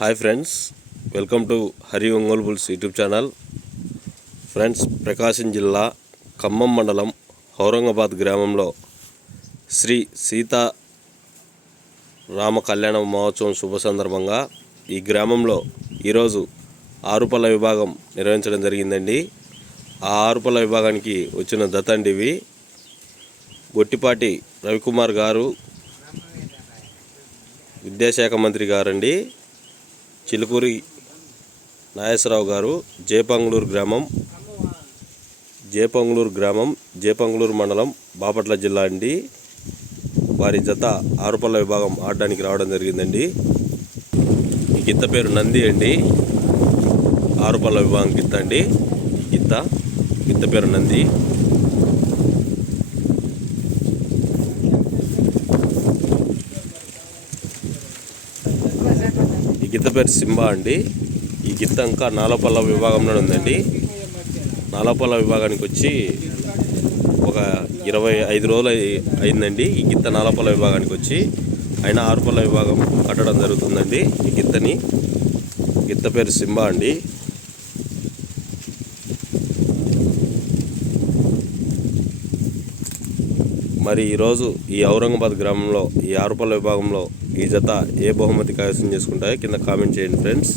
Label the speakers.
Speaker 1: Hi friends welcome to Hari Ongole bulls YouTube channel. Friends Prakasam జిల్లా ఖమ్మం మండలం ఔరంగాబాద్ గ్రామంలో శ్రీ సీతా రామ కళ్యాణ మహోత్సవం శుభ సందర్భంగా ఈ గ్రామంలో ఈరోజు ఆరుపల్ల విభాగం నిర్వహించడం జరిగిందండి. ఆ ఆరుపల్ల విభాగానికి వచ్చిన దతండివి గొట్టిపాటి రవికుమార్ గారు విద్యాశాఖ మంత్రి గారండి. చిలుకూరి నాగేశ్వరరావు గారు జేపంగుళూరు గ్రామం జేపంగుళూరు గ్రామం జేపంగుళూరు మండలం బాపట్ల జిల్లా అండి. వారి జత ఆరుపల్ల విభాగం ఆడడానికి రావడం జరిగిందండి. ఈ గిత్త పేరు నంది అండి. ఆరుపల్ల విభాగం గిత్త అండి. గిత్త గిత్త పేరు నంది. గిత్త పేరు సింబా అండి. ఈ గిత్త ఇంకా నాలపల్ల విభాగంలో ఉందండి. నాలపల్ల విభాగానికి వచ్చి ఒక ఇరవై ఐదు రోజులు అయిందండి. ఈ గిత్త నాలపల్ల విభాగానికి వచ్చి అయినా ఆరుపల్ల విభాగం కట్టడం జరుగుతుందండి. ఈ గిత్తని గిత్త పేరు సింబా అండి. మరి ఈరోజు ఈ ఔరంగాబాద్ గ్రామంలో ఈ ఆరుపల్ల విభాగంలో ఈ జత ఏ బహుమతి కైవసం చేసుకుంటాయో కింద కామెంట్ చేయండి ఫ్రెండ్స్.